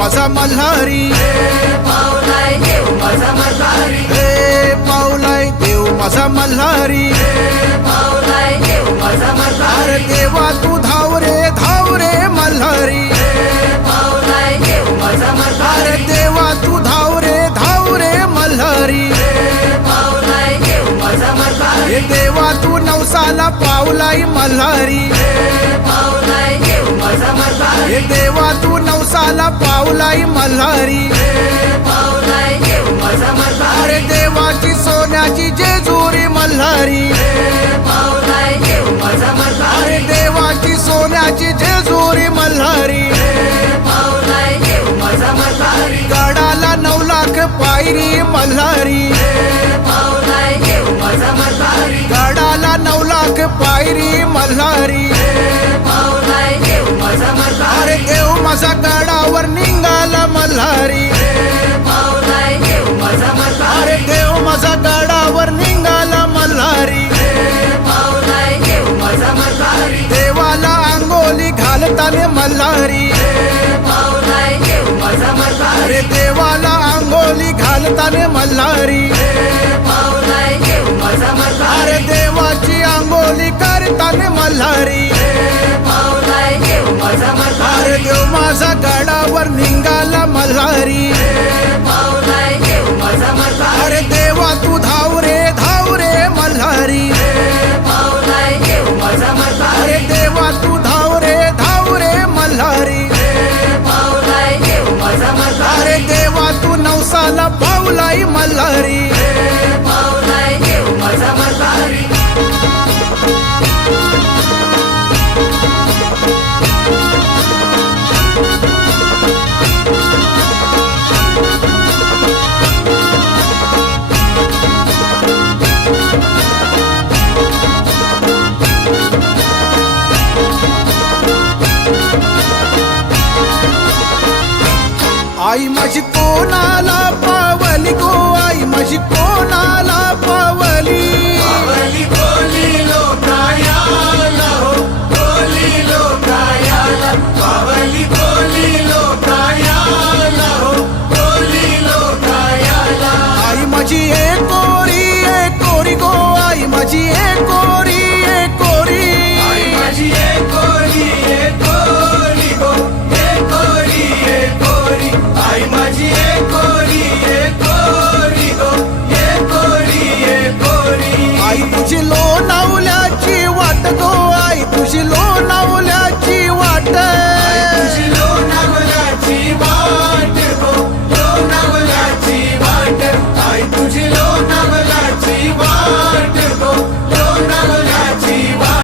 माझा मल्हारी, पावलाय देव माझा मल्हारी, पावलाय देव माझा मल्हारी, पावलाय देव माझा मल्हारी, अरे देवा तू धाव रे मल्हारी, पावलाय देव माझा मल्हारी, अरे देवा तू धाव रे मल्हारी, पावलाय देव माझा मल्हारी, हे देवा तू नवसाला पावलाय मल्हारी, पावलाय देव माझा मल्हारी, हे देवा तू नवसाला पावलाय मल्हारी, पावलाय देव माझा मल्हारी, अरे देवाची सोन्याची जेजुरी मल्हारी, पावलाय देव माझा मल्हारी, अरे देवाची सोन्याची जेजुरी मल्हारी, पावलाय देव माझा मल्हारी, गडाला 9 लाख पायरी मल्हारी, पावलाय देव माझा मल्हारी, गडाला 9 लाख पायरी मल्हारी, पावलाय देव माझा मल्हारी, अरे देव माझा गडावर निघाला मल्हारी, पावलाय देव माझा मल्हारी, अरे देव माझा गडावर निघाला मल्हारी, पावलाय देव माझा मल्हारी, देवाला अंगोली घालताने मल्हारी, पावलाय देव माझा मल्हारी, अरे देवाला अंगोली घालताने मल्हारी, पावलाय देव माझा मल्हारी, अरे देवाची अंगोली करताने मल्हारी, पावलाय देव माझा मल्हारी, अरे देव माझा गडावर निघाला मल्हारी, पावलाय देव माझा मल्हारी, अरे देवा तू धाव रे मल्हारी, पावलाय देव माझा मल्हारी, अरे देवा तू धाव रे मल्हारी, पावलाय देव माझा मल्हारी, अरे देवा तू नवसाला पावलाय मल्हारी, पावलाय देव माझा मल्हारी, आई माझी कोणाला पावली गो, आई माझी